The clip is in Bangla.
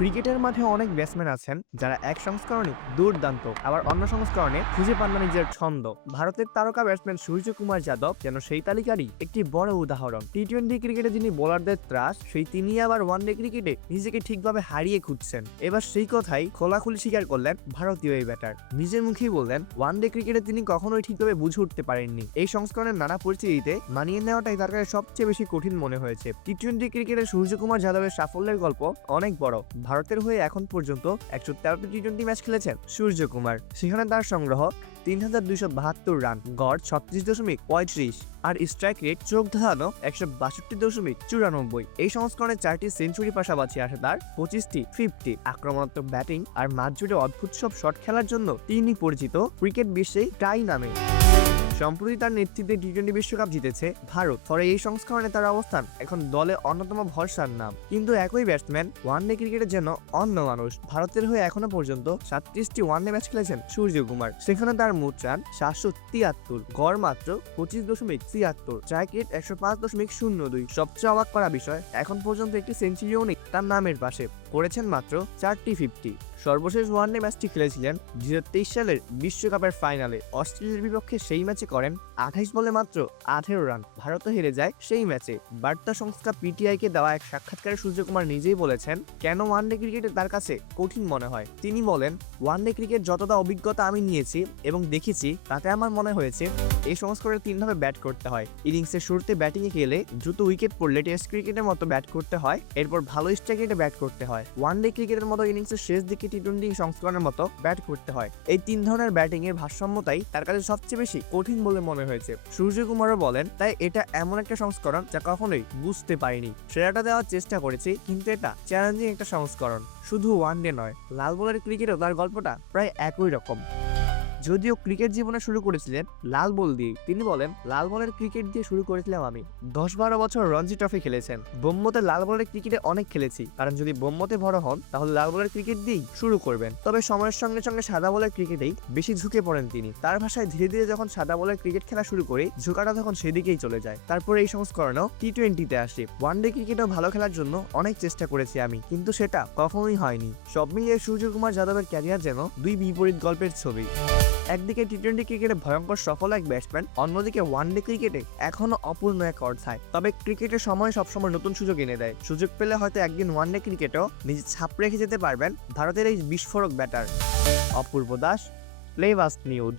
ক্রিকেটের মাঠে অনেক ব্যাটসম্যান আছেন যারা এক সংস্করণে দুর্দান্ত, আবার অন্য সংস্করণে খুঁজে পান না নিজের ছন্দ। ভারতের তারকা ব্যাটসম্যান সূর্যকুমার যাদব যেন সেই তালিকারই একটি বড় উদাহরণ। টি-20 ক্রিকেটে যিনি বোলারদের ত্রাস, সেই তিনি আবার ওয়ানডে ক্রিকেটে নিজেকে ঠিকভাবে হারিয়ে খুঁজছেন। এবার সেই কথাই খোলাখুলি স্বীকার করলেন ভারতীয় এই ব্যাটার। নিজের মুখেই বললেন, ওয়ানডে ক্রিকেটে তিনি কখনোই ঠিকভাবে বুঝে উঠতে পারেননি। এই সংস্করণের নানা পরিস্থিতিতে মানিয়ে নেওয়াটাই তার কাছে সবচেয়ে বেশি কঠিন মনে হয়েছে। টি-20 ক্রিকেটে সূর্যকুমার যাদবের সাফল্যের গল্প অনেক বড়। ভারতের হয়ে এখন পর্যন্ত 113টি টি-20 ম্যাচ খেলেছেন সূর্যকুমার। সেখানে তার সংগ্রহ 3272 রান, গড় 36.35 আর স্ট্রাইক রেট চোখ ধাঁধানো 162.94। এই সংস্করণে 4টি সেঞ্চুরি পাশাপাশি আসে তার 25টি 50। আক্রমণাত্মক ব্যাটিং আর মাঝজুড়ে অদ্ভুত সব শট খেলার জন্য তিনি পরিচিত ক্রিকেট বিশ্বে টাই নামে। সম্প্রতি তার নেতৃত্বে টি-20 বিশ্বকাপ জিতেছে ভারত। ফলে এই সংস্করণে তার অবস্থান এখন দলে অন্যতম ভরসার নাম। কিন্তু একই ব্যাটসম্যান ওয়ানডে ক্রিকেটের যেন অন্য মানুষ। ভারতের হয়ে এখনো পর্যন্ত 37টি ওয়ানডে ম্যাচ খেলেছেন সূর্যকুমার। সেখানে তার মোট রান 773, গড় মাত্র 25.76, স্ট্রাইক রেট 105.02। সবচেয়ে অবাক করা বিষয়, এখন পর্যন্ত একটি সেঞ্চুরিও নেই তার নামের পাশে। করেছেন মাত্র 4টি 50। সর্বশেষ ওয়ানডে ম্যাচটি খেলেছিলেন 2023 সালের বিশ্বকাপের ফাইনালে। অস্ট্রেলিয়ার বিপক্ষে সেই ম্যাচে করেন 28 বলে মাত্র 18 রান। ভারতও হেরে যায় সেই ম্যাচে। বার্তা সংস্থা পিটিআইকে দেওয়া এক সাক্ষাৎকারে সূর্যকুমার নিজেই বলেছেন কেন ওয়ানডে ক্রিকেটে তার কাছে কঠিন মনে হয়। তিনি বলেন, ওয়ানডে ক্রিকেট যতটা অভিজ্ঞতা আমি নিয়েছি এবং দেখেছি, তাতে আমার মনে হয়েছে এই সংস্করণে 3 ভাবে ব্যাট করতে হয়। ইনিংসের শুরুতে ব্যাটিংয়ে গেলে দ্রুত উইকেট পড়লে টেস্ট ক্রিকেটের মতো ব্যাট করতে হয়, এরপর ভালো স্ট্রাইক রেটে ব্যাট করতে হয়। ওয়ানডে ক্রিকেটের মতো ইনিংসের শেষ দিকে টি-20 সংস্করণের মতো ব্যাট করতে হয়। এই 3 ধরনের ব্যাটিং এর ভারসাম্যতাই তার কাছে সবচেয়ে বেশি কঠিন বলে মনে হয়েছে। সূর্যকুমারও বলেন, তাই এটা এমন একটা সংস্করণ যা কখনোই বুঝতে পারিনি। সেরাটা দেওয়ার চেষ্টা করেছি, কিন্তু এটা চ্যালেঞ্জিং একটা সংস্করণ। শুধু ওয়ানডে নয়, লাল বলের ক্রিকেটেও তার গল্পটা প্রায় একই রকম। যদিও ক্রিকেট জীবনে শুরু করেছিলেন লাল বল দিয়ে। তিনি বলেন, লাল বলের ক্রিকেট দিয়ে শুরু করেছিলাম আমি। 10-12 বছর রঞ্জি ট্রফি খেলেছেন। বোম্মতে লাল বলের ক্রিকেটে অনেক খেলেছি, কারণ যদি বোম্মতে বড় হন তাহলে লাল বলের ক্রিকেট দিয়েই শুরু করবেন। তবে সময়ের সঙ্গে সঙ্গে সাদা বলের ক্রিকেটেই বেশি ঝুঁকে পড়েন তিনি। তার ভাষায় ধীরে ধীরে যখন সাদা বলের ক্রিকেট খেলা শুরু করে, ঝুঁকাটা তখন সেদিকেই চলে যায়। তারপর এই সংস্করণেও টি-20তে আসে। ওয়ানডে ক্রিকেটও ভালো খেলার জন্য অনেক চেষ্টা করেছি আমি, কিন্তু সেটা কখনোই হয়নি। সব মিলিয়ে সূর্যকুমার যাদবের ক্যারিয়ার যেন দুই বিপরীত গল্পের ছবি। একদিকে টি-20 ক্রিকেটে ভয়ঙ্কর সফল এক ব্যাটসম্যান, অন্যদিকে ওয়ানডে ক্রিকেটে এখনো অপূর্ণ এক অধ্যায়। তবে ক্রিকেটের সময় সবসময় নতুন সুযোগ এনে দেয়। সুযোগ পেলে হয়তো একদিন ওয়ানডে ক্রিকেটেও নিজের ছাপ রেখে যেতে পারবেন ভারতের এই বিস্ফোরক ব্যাটার। অপূর্ব দাস, প্লেবাস্ট নিউজ।